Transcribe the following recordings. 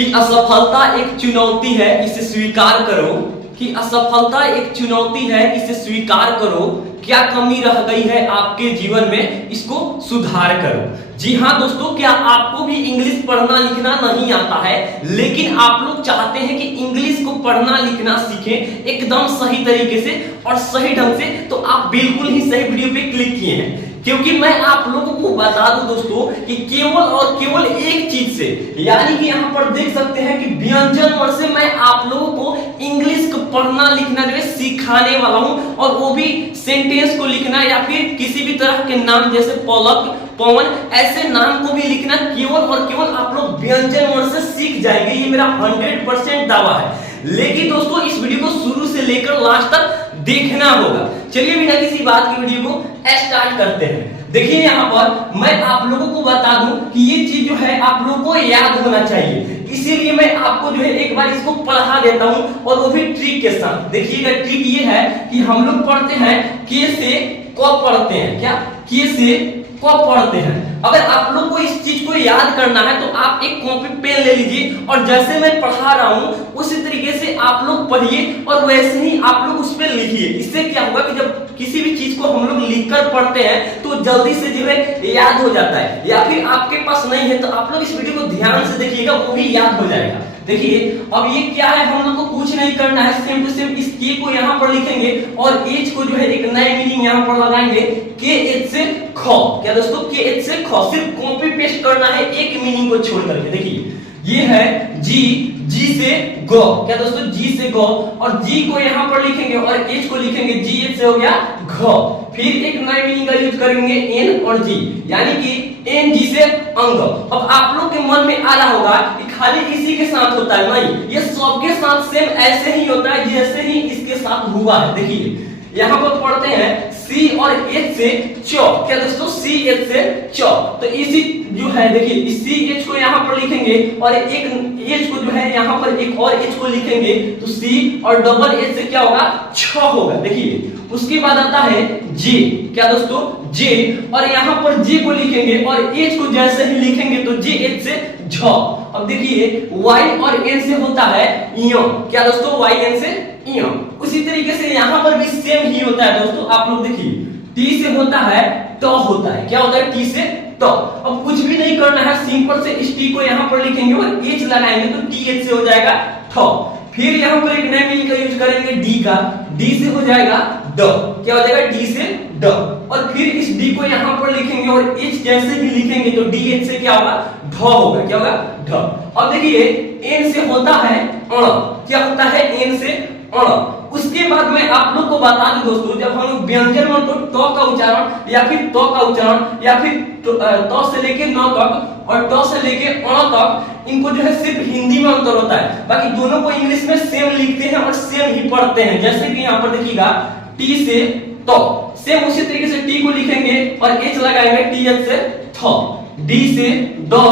कि असफलता एक चुनौती है, इसे स्वीकार करो। कि असफलता एक चुनौती है, इसे स्वीकार करो। क्या कमी रह गई है आपके जीवन में, इसको सुधार करो। जी हाँ दोस्तों, क्या आपको भी इंग्लिश पढ़ना लिखना नहीं आता है, लेकिन आप लोग चाहते हैं कि इंग्लिश को पढ़ना लिखना सीखें एकदम सही तरीके से और सही ढंग से, तो आप बिल्कुल ही सही वीडियो पे क्लिक किए हैं। क्योंकि मैं आप लोगों को बता दूं दोस्तों कि केवल और केवल एक चीज से, यानी कि यहाँ पर देख सकते हैं कि व्यंजन वर्ड से मैं आप लोगों को इंग्लिश को पढ़ना लिखना जो है सिखाने वाला हूं, और वो भी सेंटेंस को लिखना या फिर किसी भी तरह के नाम जैसे पलक, पवन, ऐसे नाम को भी लिखना केवल और केवल आप लोग व्यंजन वर्ड से सीख जाएंगे। ये मेरा 100% दावा है। लेकिन दोस्तों इस वीडियो को शुरू से लेकर लास्ट तक देखना होगा। चलिए बिना किसी बात की वीडियो को स्टार्ट करते हैं। देखिए यहाँ पर मैं आप लोगों को बता दूं कि ये चीज जो है आप लोगों को याद होना चाहिए, इसीलिए मैं आपको जो है एक बार इसको पढ़ा देता हूं, और वो भी ट्रिक के साथ। देखिएगा ट्रिक ये है कि हम लोग पढ़ते हैं के से क पढ़ते हैं, क्या के से क पढ़ते हैं। अगर आप लोग को इस चीज को याद करना है तो आप एक कॉपी पेन ले लीजिए, और जैसे मैं पढ़ा रहा हूं उसी तरीके से आप लोग पढ़िए और वैसे ही आप लोग उस पर लिखिए। इससे क्या होगा कि जब किसी भी चीज को हम लोग लिखकर पढ़ते हैं तो जल्दी से जो है याद हो जाता है, या फिर आपके पास नहीं है तो आप लोग इस वीडियो को ध्यान से देखिएगा, वो भी याद हो जाएगा। देखिए अब ये क्या है, हम लोग को कुछ नहीं करना है, सेम टू सेम इस के को यहाँ पर लिखेंगे और एच को जो है एक नए मीनिंग यहाँ पर लगाएंगे, के एच से ख। क्या दोस्तों, के एच से ख, सिर्फ कॉपी पेस्ट करना है एक मीनिंग को छोड़ करके। देखिए ये है जी, जी से गो। क्या दोस्तों, जी से गो, और जी को यहाँ पर लिखेंगे और एच को लिखेंगे, जी एच से हो गया घ। फिर एक नए मीनिंग का यूज करेंगे एन और जी, यानी कि एन जी से अंग। अब आप लोग के मन में आ रहा होगा कि खाली इसी के साथ होता है, नहीं, ये सबके साथ सेम ऐसे ही होता है जैसे ही इसके साथ हुआ है। देखिए यहाँ पर पढ़ते हैं सी और एच से चौ। क्या दोस्तों, सी एच से चौ, तो इसी जो है देखिए सी एच को यहाँ पर लिखेंगे और एक एच को जो है यहाँ पर एक और एच को लिखेंगे, तो सी और डबल एच से क्या होगा, छ होगा। देखिए उसके बाद आता है जे। क्या दोस्तों, जे, और यहाँ पर जे को लिखेंगे और एच को जैसे ही लिखेंगे तो जे एच से झ। अब देखिए वाई और एन से होता है इयो। क्या दोस्तों, वाई एन से इयो। उसी तरीके से यहाँ पर भी सेम ही होता है दोस्तों। आप लोग देखिए टी से होता है ट होता है। क्या होता है, टी से ट। अब कुछ भी नहीं करना है, सिंपल से इस टी को यहाँ पर लिखेंगे और एच लगाएंगे तो टी एच से हो जाएगा ठ। फिर यहाँ पर एक नए मीनिंग का यूज करेंगे डी का, डी से हो जाएगा ड। क्या हो जाएगा, डी से ड, और फिर इस डी को यहाँ पर लिखेंगे और एच जैसे भी लिखेंगे तो डी एच से क्या होगा, ढ होगा। क्या होगा, ढ। अब देखिए एन से होता है अण। क्या होता है, एन से अण। उसके बाद मैं आप लोग को बता दूं दोस्तों, जब हम लोग व्यंजन में तो ट का उच्चारण या फिर तो का उच्चारण या फिर तो से लेके न तक और ट से लेके अण तक, इनको जो है सिर्फ हिंदी में अंतर होता है, बाकी दोनों को इंग्लिश में सेम लिखते हैं और सेम ही पढ़ते हैं। जैसे कि यहाँ पर देखिएगा टी से तो, सेम उसी तरीके से टी को लिखेंगे और एच लगाएंगे टी एच से थ। डी से द,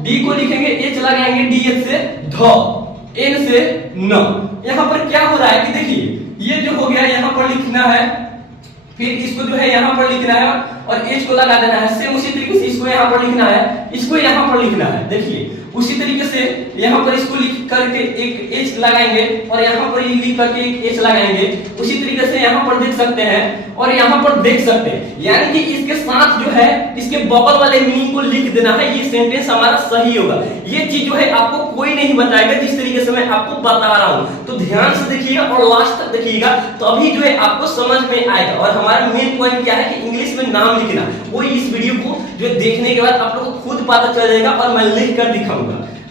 डी को लिखेंगे एच लगाएंगे डी एच से ध। एन से न। यहाँ पर क्या हो रहा है कि देखिए ये जो हो गया यहाँ पर लिखना है, फिर इसको जो है यहाँ पर लिखना है और एच को लगा देना है। सेम उसी तरीके से इसको यहाँ पर लिखना है, इसको यहाँ पर लिखना है। देखिए उसी तरीके से यहाँ पर इसको लिख करके एक एच लगाएंगे और यहाँ पर लिख करके एक एच लगाएंगे। उसी तरीके से यहाँ पर देख सकते हैं और यहाँ पर देख सकते हैं, यानी कि इसके साथ जो है इसके बगल वाले मीनिंग को लिख देना है। ये सेंटेंस हमारा सही होगा। ये चीज जो है आपको कोई नहीं बताएगा, जिस तरीके से मैं आपको बता रहा हूँ। तो ध्यान से देखिएगा और लास्ट तक देखिएगा, तो अभी जो है आपको समझ में आएगा। और हमारा मेन पॉइंट क्या है कि इंग्लिश में नाम लिखना, वो इस वीडियो को जो देखने के बाद आप लोगों को खुद पता चल जाएगा और मैं लिख कर दिखाऊंगा।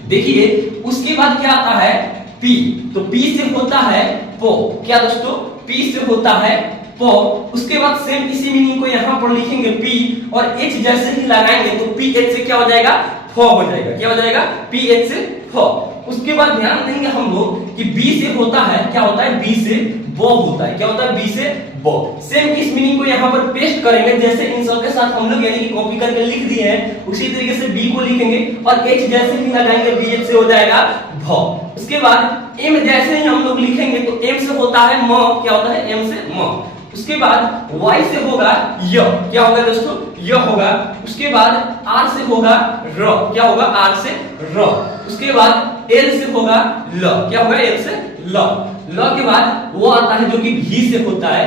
देखिए उसके बाद क्या आता है, पी। तो पी से होता है पो। क्या दोस्तों, पी से होता है पो। उसके बाद सेम इसी मीनिंग को यहाँ पर लिखेंगे पी और एच जैसे ही लगाएंगे तो पी एच से क्या हो जाएगा, फ हो जाएगा। क्या हो जाएगा, पी एच से फ। उसके बाद ध्यान देंगे हम लोग कि बी से होता है, क्या होता है, बी से बो होता है। क्या होता है, बी से बो। सेम इस मीनिंग को यहाँ पर पेस्ट करेंगे जैसे इन सब के साथ हम लोग यानी कि कॉपी करके लिख दिए हैं। उसी तरीके से बी को लिखेंगे और एच जैसे ही लगाएंगे बी एच से हो जाएगा भ। उसके बाद एम जैसे ही हम लोग लिखेंगे तो एम से होता है म। क्या होता है, एम से म। उसके बाद Y से होगा य, क्या होगा दोस्तों, य होगा। उसके बाद R से होगा र, क्या होगा, R से र। उसके बाद L से होगा ल, क्या होगा, L से ल। ल के बाद वो आता है जो कि V से होता है,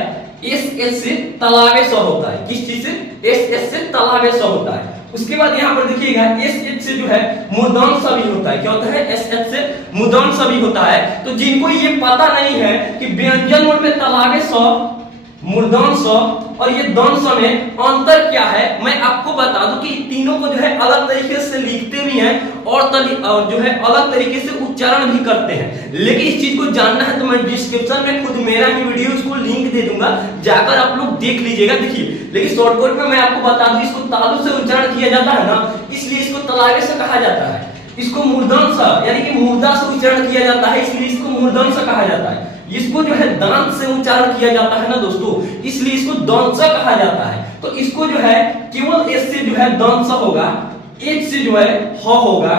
S से तालाबे स होता है। किस चीज से, S से तालाबे स होता है। उसके बाद यहाँ पर देखिएगा SH से जो है मूर्धन स भी होता है। क्या होता है, SH से मूर्धन स भी होता है। तो जिनको ये पता नहीं है कि व्यंजन वर्ण में तालाबे स, मूर्धन स और ये दंड स में अंतर क्या है, मैं आपको बता दूं कि तीनों को जो है अलग तरीके से लिखते भी हैं और जो है अलग तरीके से उच्चारण भी करते हैं। लेकिन इस चीज को जानना है तो मैं डिस्क्रिप्शन में खुद मेरा ही वीडियो इसको लिंक दे दूंगा, जाकर आप लोग देख लीजिएगा। देखिए, लेकिन शॉर्टकट में मैं आपको बता दूं, इसको तालु से उच्चारण किया जाता है ना, इसलिए इसको तलावे से कहा जाता है। इसको मूर्धन स यानी कि मूर्धा से उच्चारण किया जाता है, इसलिए इसको मूर्धन स कहा जाता है। इसको जो है दांत से उच्चारण किया जाता है ना दोस्तों, इसलिए इसको दंसा कहा जाता है। तो इसको जो है केवल एस से जो है दंसा होगा, एच से जो है ह होगा,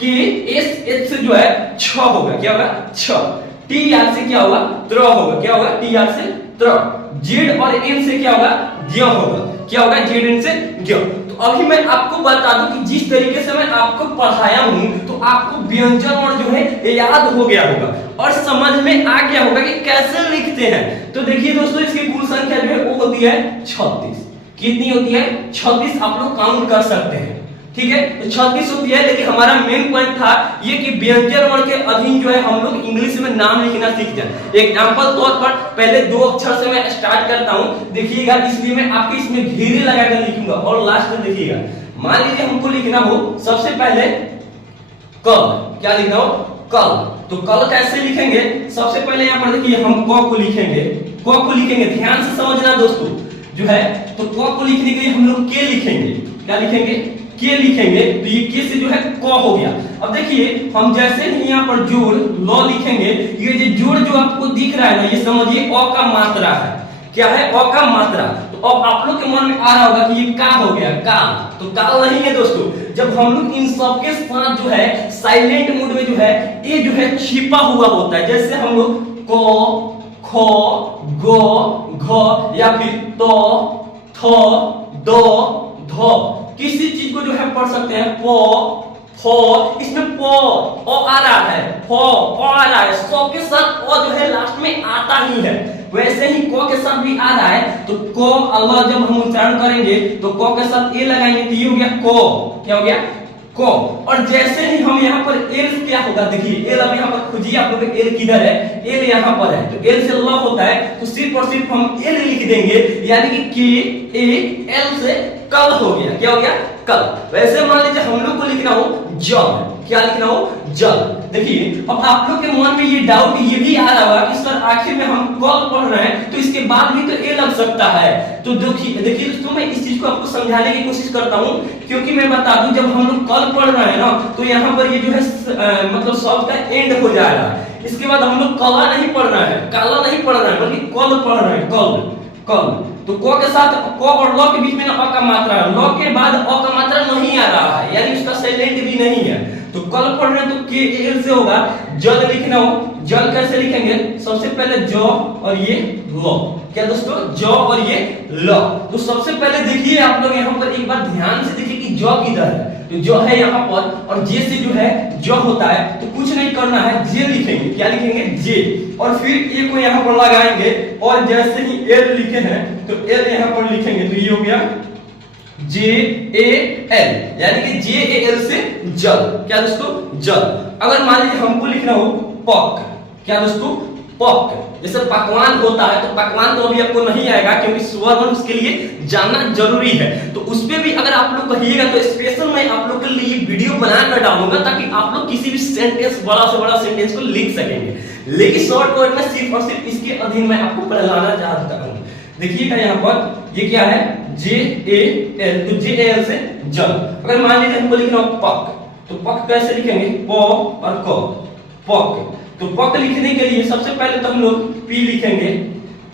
के एस एच से जो है छ होगा, क्या होगा, छ। टी आर से क्या होगा, त्र होगा, क्या होगा, टी आर से त्र। जेड और एन से क्या होगा, ज्ञ होगा, क्या होगा, जेड एन से ज्ञ। तो अभी मैं आपको बता दूं कि जिस तरीके से मैं आपको पढ़ाया हूं तो आपको व्यंजन और जो है याद हो गया होगा और समझ में आ गया होगा कि कैसे लिखते हैं। तो देखिए दोस्तों, इसकी कुल संख्या जो है वो होती है 36। कितनी होती है, 36 आप लोग काउंट कर सकते हैं, ठीक है। तो 36 होती है, लेकिन हमारा मेन पॉइंट था ये कि व्यंजन वर्ण के अधीन जो है हम लोग इंग्लिश में नाम लिखना सीख जाए। एग्जांपल तौर पर पहले 2 अक्षर से मैं स्टार्ट करता हूं, देखिएगा, इसलिए मैं आपके इसमें घेरे लगाकर लिखूंगा और लास्ट में देखिएगा। मान लीजिए हमको लिखना हो सबसे पहले कल, क्या लिखना हो, कल। तो कल कैसे लिखेंगे, सबसे पहले यहाँ पर देखिए हम क को लिखेंगे, क को लिखेंगे, ध्यान से समझना दोस्तों जो है। तो क को लिखने के लिए हम लोग के लिखेंगे, क्या लिखेंगे, के लिखेंगे। तो ये के से जो है क हो गया। अब देखिए हम जैसे ही यहाँ पर जोड़ ल लिखेंगे, ये जो जोड़ जो आपको दिख रहा है ना, ये समझिए अ का मात्रा है। क्या है, अ का मात्रा। तो अब आप लोग के मन में आ रहा होगा कि ये का हो गया, काल। तो काल नहीं है दोस्तों, जब हम लोग इन सबके साथ जो है साइलेंट मोड में जो है ये जो है छिपा हुआ होता है। जैसे हम लोग क, ख, ग, घ या फिर त, थ, द, ध, किसी चीज को जो है पढ़ सकते हैं। प, फ, इसमें प आ रहा है, फ आ रहा है, सबके साथ अ जो है लास्ट में आता ही है। वैसे ही क के साथ भी आ रहा है। तो क अल्लाह जब हम उच्चारण करेंगे तो क के साथ ए लगाएंगे तो ये हो गया क, क्या हो गया, क। और जैसे ही हम यहाँ पर एल क्या होगा, देखिए एल, अब यहाँ पर खोजिए आप लोग, एल किधर है, एल यहाँ पर है। तो एल से ल होता है, तो सिर्फ और सिर्फ हम एल लिख देंगे, यानी कि के ए एल से कल हो गया, क्या हो गया, कल। वैसे मान लीजिए हम लोग को लिखना हो जल, क्या लिखना हो, जल। देखिए अब आप लोग के मन में ये डाउट ये भी आ रहा होगा कि सर आखिर में हम कल पढ़ रहे हैं तो इसके बाद भी तो ए लग सकता है। तो देखिए दोस्तों, मैं इस चीज को आपको समझाने की कोशिश करता हूँ, क्योंकि मैं बता दूं जब हम लोग कल पढ़ रहे हैं ना तो यहाँ पर ये जो है मतलब शब्द का एंड हो जा रहा है। इसके बाद हम लोग कला नहीं पढ़ रहे हैं, काला नहीं पढ़ रहे हैं, बल्कि कल पढ़ रहे हैं, कल, कल। तो क के साथ क और ल के बीच में अ का मात्रा है, ल के बाद अ का मात्रा नहीं आ रहा है, यानी उसका साइलेंट भी नहीं है। तो कल पढ़ रहे हैं तो के एल से होगा, जल लिखना हो, जल कैसे लिखेंगे, सबसे पहले ज और ये ल, क्या दोस्तों, ज और ये ल। तो सबसे पहले देखिए आप लोग यहाँ पर एक बार ध्यान से देखिए कि ज किधर है। तो ज है यहाँ पर और जे से जो है ज होता है, तो कुछ नहीं करना है, जे लिखेंगे, क्या लिखेंगे, जे। और फिर ए को यहाँ पर लगाएंगे और जैसे ही एल लिखे हैं तो एल यहाँ पर लिखेंगे, तो ये हो गया जे ए एल, यानी कि जे ए एल से जल, क्या दोस्तों, जल। अगर मान लीजिए हमको लिखना हो पक, क्या दोस्तों, पक। जैसे पकवान होता है, तो पकवान तो अभी आपको नहीं आएगा क्योंकि स्वर वर्ण उसके लिए जानना जरूरी है। तो उस पे भी अगर आप लोग कहिएगा तो स्पेशल मैं आप लोग के लिए वीडियो बनाकर डालूंगा, ताकि आप लोग किसी भी सेंटेंस, बड़ा से बड़ा सेंटेंस को लिख सकेंगे। लेकिन शॉर्ट वर्ड में सिर्फ और सिर्फ इसके अधीन मैं आपको पढ़ाना चाहता हूँ। देखिएगा यहाँ पर ये क्या है, जे ए एल, तो जे ए एल से जल। अगर मान लीजिए हमको लिखना हो पक, तो पक कैसे लिखेंगे, प और क, पक। तो पक लिखने के लिए सबसे पहले तो हम लोग पी लिखेंगे,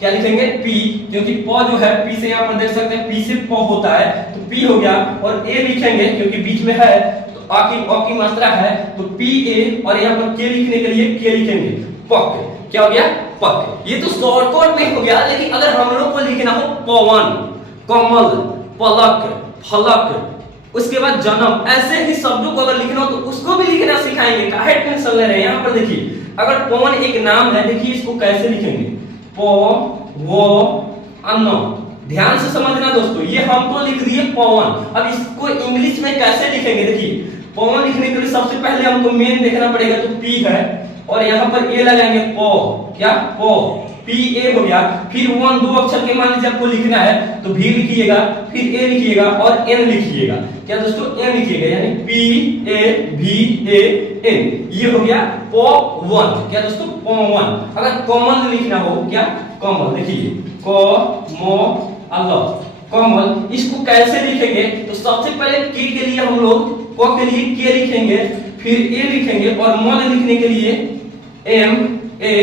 क्या लिखेंगे, पी, क्योंकि प जो है पी से यहाँ पर देख सकते हैं पी से प होता है, तो पी हो गया। और ए लिखेंगे क्योंकि बीच में है, तो अ की मात्रा है, तो पी ए, और यहाँ पर के लिखने के लिए के लिखेंगे, पक, क्या हो गया, पक। ये तो शॉर्टकट में हो गया, लेकिन अगर हम लोग को लिखना हो पवन, कमल, पलक, फलक, उसके बाद जन्म, ऐसे ही शब्दों को अगर लिखना हो तो उसको भी लिखना सिखाएंगे। काहे टेंशन ले रहे हैं? यहाँ पर देखिए, अगर पवन एक नाम है, देखिए इसको कैसे लिखेंगे, प वो अन्न। ध्यान से समझना दोस्तों, ये हम तो लिख दिए पवन, अब इसको इंग्लिश में कैसे लिखेंगे? देखिए पवन लिखने के लिए सबसे पहले हमको मेन देखना पड़ेगा, तो पी है और यहाँ पर ए लगाएंगे, प, क्या प, पी ए हो गया। फिर वन, दो अक्षर के मान लीजिए आपको लिखना है तो भी लिखिएगा, फिर ए लिखिएगा और एन लिखिएगा। क्या दोस्तों? एन लिखिएगा, यानी पी ए भी ए एन, ये हो गया प1। क्या दोस्तों? प1। अगर कमल लिखना हो, क्या कमल, देखिए क म अल, कमल। इसको कैसे लिखेंगे? तो सबसे पहले के लिए हम लोग क के लिए के लिखेंगे, फिर ए लिखेंगे और म लिखने के लिए एम ए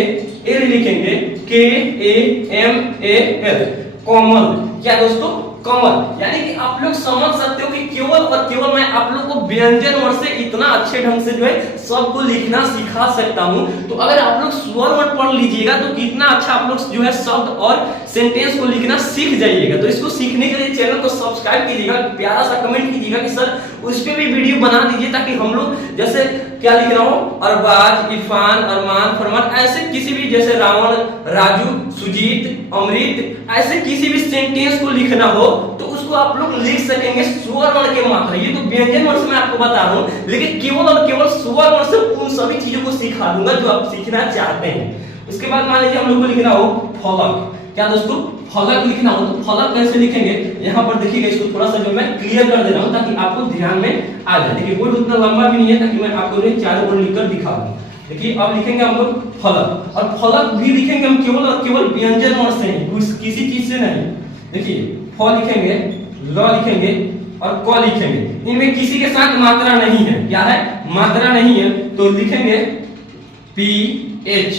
एल लिखेंगे, के ए एम ए एल, कमल। क्या दोस्तों? कमल। यानी कि आप लोग समझ सकते हो कि केवल और केवल मैं आप लोग को व्यंजन वर्ण से इतना अच्छे ढंग से जो है सबको लिखना सिखा सकता हूं। तो अगर आप लोग स्वर वर्ण पढ़ लीजिएगा तो कितना अच्छा आप लोग जो है शब्द और सेंटेंस को लिखना सीख जाइएगा। तो इसको सीखने के लिए चैनल को सब्सक्राइब कीजिएगा, प्यारा सा कमेंट कीजिएगा कि सर उस पे भी वीडियो बना दीजिए, ताकि हम लोग जैसे क्या लिख रहा हूँ, अरबाज, इरफान, अरमान, फरमान, ऐसे किसी भी, जैसे रावण, राजू, सुजीत, अमृत, ऐसे किसी भी सेंटेंस को लिखना हो तो उसको आप लोग लिख सकेंगे स्वर वर्ण के मात्रा। ये तो व्यंजन वर्ण से मैं आपको बता रहा हूँ, लेकिन केवल और केवल स्वर वर्ण से उन सभी चीजों को सिखा दूंगा जो आप सीखना चाहते हैं। उसके बाद मान लीजिए हम लोग को लिखना हो फलक। क्या दोस्तों? फलक लिखना हो तो फलक कैसे लिखेंगे? यहाँ पर देखिएगा, इसको थोड़ा सा जो मैं क्लियर कर दे रहा हूँ ताकि आपको ध्यान में आ जाए। देखिए बोर्ड उतना लंबा भी नहीं है, ताकि मैं आपको चारों ओर लिखकर दिखा दूं। देखिए अब लिखेंगे हम लोग फलक, और फलक भी लिखेंगे हम केवल और केवल व्यंजन वर्ण से ही, किसी चीज से नहीं। देखिए फ लिखेंगे, ल लिखेंगे और क लिखेंगे, इनमें किसी के साथ मात्रा नहीं है। क्या है? मात्रा नहीं है, तो लिखेंगे पी एच।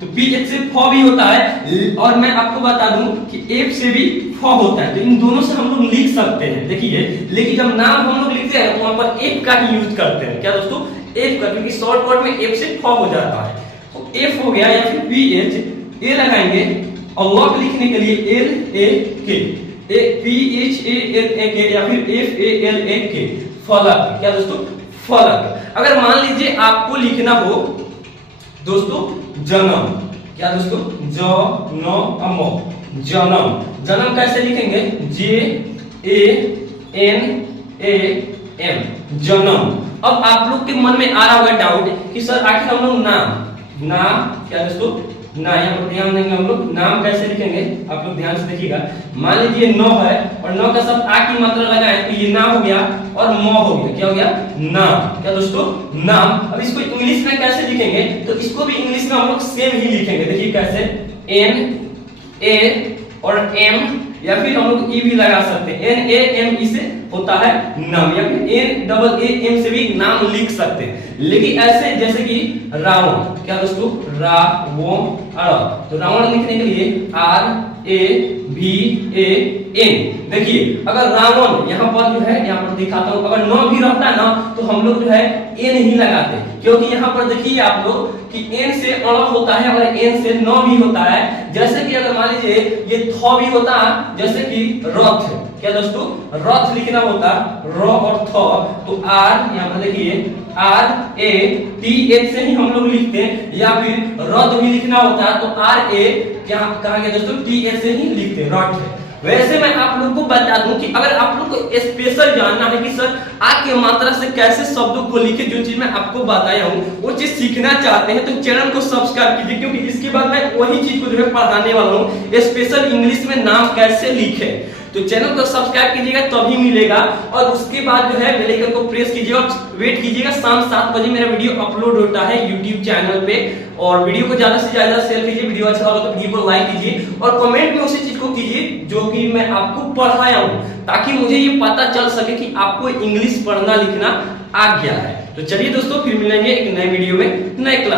तो पी एच से फ भी होता है, और मैं आपको बता दूं कि एफ से भी फ होता है, तो इन दोनों से हम लोग लिख सकते हैं। देखिए, लेकिन जब नाम हम लोग लिखते हैं वहां पर एफ का ही यूज करते हैं। क्या दोस्तों? एफ का, क्योंकि शॉर्टकट में एफ से फ हो जाता है। तो एफ हो गया, या फिर पी एच, ए लगाएंगे और लॉक लिखने के लिए एल ए के, P H A L A के, या फिर एफ ए एल ए के, फलक। क्या दोस्तों? फलक। अगर मान लीजिए आपको लिखना हो दोस्तों जन्म। क्या दोस्तों? जनम, जन्म कैसे लिखेंगे? जे ए एन ए एम, जन्म। अब आप लोग के मन में आ रहा होगा डाउट कि सर आखिर हम लोग नाम, क्या दोस्तों? ना, यहाँ पर ध्यान देंगे हम लोग, नाम कैसे लिखेंगे? आप लोग ध्यान से देखिएगा। मान लीजिए नौ है और नौ का सब आ की मात्रा लगाए तो ये ना हो गया और म हो गया। क्या हो गया? नाम। क्या दोस्तों? नाम। अब इसको इंग्लिश में कैसे लिखेंगे? तो इसको भी इंग्लिश में हम लोग सेम ही लिखेंगे। देखिए कैसे, एन ए और एम, या फिर हम लोग ई भी लगा सकते हैं, एन ए एम, इसे होता है नाम, या फिर एन डबल ए एम से भी नाम लिख सकते हैं। लेकिन ऐसे जैसे कि रावण। क्या दोस्तों? रावण। तो रावण लिखने के लिए आर ए भी ए एन। देखिए अगर रावण यहाँ पर जो है, यहाँ पर दिखाता हूँ, अगर नौ भी रहता है ना तो हम लोग जो है एन ही लगाते, क्योंकि यहाँ पर देखिए आप लोग कि एन से अड़ होता है और एन से नौ भी होता है। जैसे कि अगर मान लीजिए ये थ भी होता है, जैसे कि रथ। क्या दोस्तों? रथ लिखना होता र और थ, तो आर, यहाँ पर देखिए आर ए टी एच से ही हम लोग लिखते हैं, या फिर रथ भी लिखना होता है तो आर ए, क्या कहा गया दोस्तों? टी एच से ही लिखते हैं, रथ है। वैसे मैं आप लोग को बता दूं कि अगर आप लोग को स्पेशल जानना है कि सर आ की मात्रा से कैसे शब्दों को लिखे, जो चीज मैं आपको बताया हूं वो चीज सीखना चाहते हैं तो चैनल को सब्सक्राइब कीजिए, क्योंकि इसके बाद मैं वही चीज को जो है पढ़ाने वाला हूं, स्पेशल इंग्लिश में नाम कैसे लिखे। तो चैनल को सब्सक्राइब कीजिएगा तभी मिलेगा, और उसके बाद जो है बेल आइकन को प्रेस कीजिएगा और वेट कीजिएगा। शाम 7 बजे मेरा वीडियो अपलोड होता है YouTube चैनल पे, और वीडियो को ज्यादा से ज्यादा शेयर कीजिए। वीडियो अच्छा लगा तो वीडियो को लाइक कीजिए और कमेंट में उसी चीज को कीजिए जो कि मैं आपको पढ़ाया हूं, ताकि मुझे ये पता चल सके कि आपको इंग्लिश पढ़ना लिखना आ गया है। तो चलिए दोस्तों, फिर मिलेंगे एक नए वीडियो में, नए क्लास।